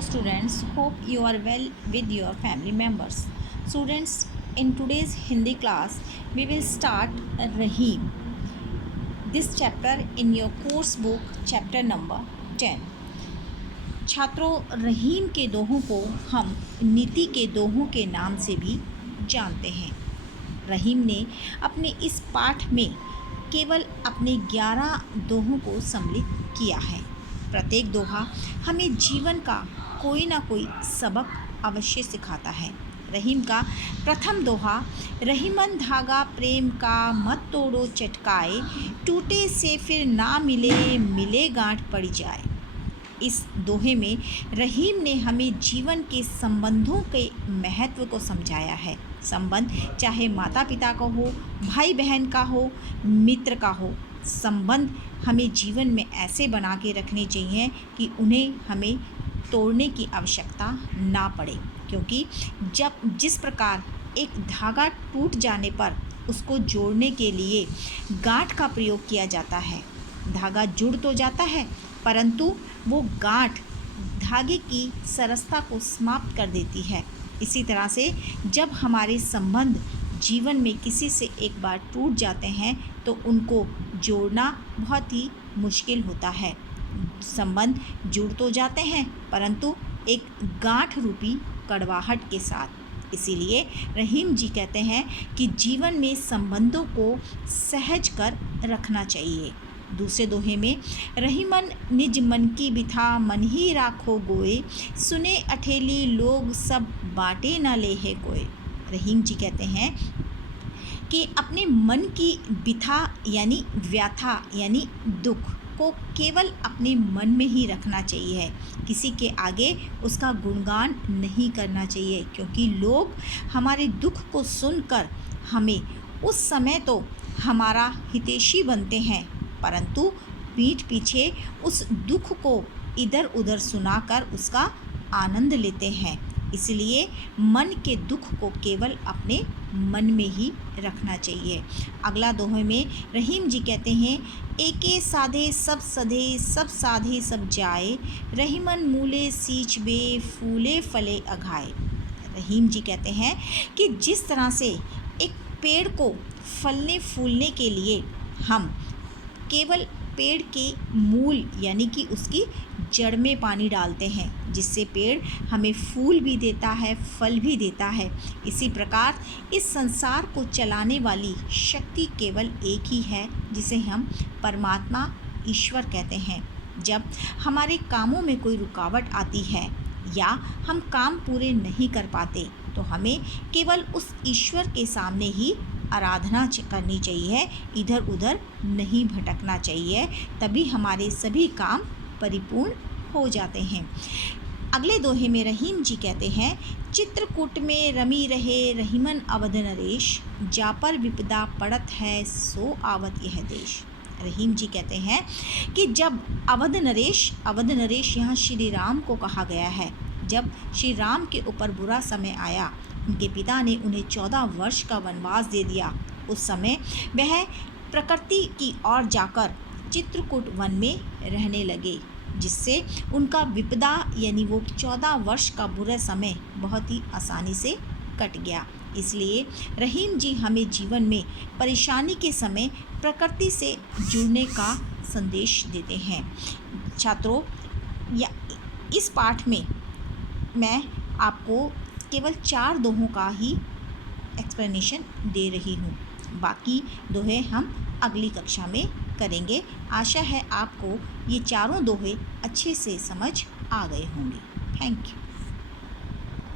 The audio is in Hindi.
Hello students, hope you are well with your family members. Students, in today's Hindi class, we will start Rahim. This chapter in your course book, chapter number 10. छात्रों, रहीम के दोहों को हम नीति के दोहों के नाम से भी जानते हैं। रहीम ने अपने इस पाठ में केवल अपने 11 दोहों को सम्मिलित किया है। प्रत्येक दोहा हमें जीवन का कोई ना कोई सबक अवश्य सिखाता है। रहीम का प्रथम दोहा, रहीमन धागा प्रेम का मत तोड़ो चटकाए, टूटे से फिर ना मिले मिले गांठ पड़ जाए। इस दोहे में रहीम ने हमें जीवन के संबंधों के महत्व को समझाया है। संबंध चाहे माता पिता का हो, भाई बहन का हो, मित्र का हो, संबंध हमें जीवन में ऐसे बना के रखने चाहिए कि उन्हें हमें तोड़ने की आवश्यकता ना पड़े, क्योंकि जिस प्रकार एक धागा टूट जाने पर उसको जोड़ने के लिए गांठ का प्रयोग किया जाता है, धागा जुड़ तो जाता है परंतु वो गांठ धागे की सरसता को समाप्त कर देती है। इसी तरह से जब हमारे संबंध जीवन में किसी से एक बार टूट जाते हैं तो उनको जोड़ना बहुत ही मुश्किल होता है। संबंध जुड़ तो जाते हैं परंतु एक गांठ रूपी कड़वाहट के साथ। इसीलिए रहीम जी कहते हैं कि जीवन में संबंधों को सहज कर रखना चाहिए। दूसरे दोहे में, रहीमन निज मन की बिथा मन ही राखो गोए, सुने अठेली लोग सब बाटे न ले है कोई। रहीम जी कहते हैं कि अपने मन की बिथा यानी व्यथा यानी दुख को केवल अपने मन में ही रखना चाहिए। किसी के आगे उसका गुणगान नहीं करना चाहिए, क्योंकि लोग हमारे दुख को सुनकर हमें उस समय तो हमारा हितैषी बनते हैं परंतु पीठ पीछे उस दुख को इधर उधर सुनाकर उसका आनंद लेते हैं। इसलिए मन के दुख को केवल अपने मन में ही रखना चाहिए। अगला दोहे में रहीम जी कहते हैं, एके साधे सब सधे सब साधे सब जाए, रहीमन मूले सींच बे फूले फले अघाए। रहीम जी कहते हैं कि जिस तरह से एक पेड़ को फलने फूलने के लिए हम केवल पेड़ के मूल यानी कि उसकी जड़ में पानी डालते हैं, जिससे पेड़ हमें फूल भी देता है, फल भी देता है। इसी प्रकार इस संसार को चलाने वाली शक्ति केवल एक ही है, जिसे हम परमात्मा ईश्वर कहते हैं। जब हमारे कामों में कोई रुकावट आती है या हम काम पूरे नहीं कर पाते तो हमें केवल उस ईश्वर के सामने ही आराधना करनी चाहिए, इधर उधर नहीं भटकना चाहिए, तभी हमारे सभी काम परिपूर्ण हो जाते हैं। अगले दोहे में रहीम जी कहते हैं, चित्रकूट में रमी रहे रहीमन अवध नरेश, जा पर विपदा पड़त है सो आवत यह देश। रहीम जी कहते हैं कि जब अवध नरेश यहाँ श्री राम को कहा गया है। जब श्री राम के ऊपर बुरा समय आया, उनके पिता ने उन्हें 14 वर्ष का वनवास दे दिया। उस समय वह प्रकृति की ओर जाकर चित्रकूट वन में रहने लगे, जिससे उनका विपदा यानी वो 14 वर्ष का बुरा समय बहुत ही आसानी से कट गया। इसलिए रहीम जी हमें जीवन में परेशानी के समय प्रकृति से जुड़ने का संदेश देते हैं। छात्रों, इस पाठ में मैं आपको केवल 4 दोहों का ही एक्सप्लेनेशन दे रही हूँ, बाकी दोहे हम अगली कक्षा में करेंगे। आशा है आपको ये चारों दोहे अच्छे से समझ आ गए होंगे। Thank you.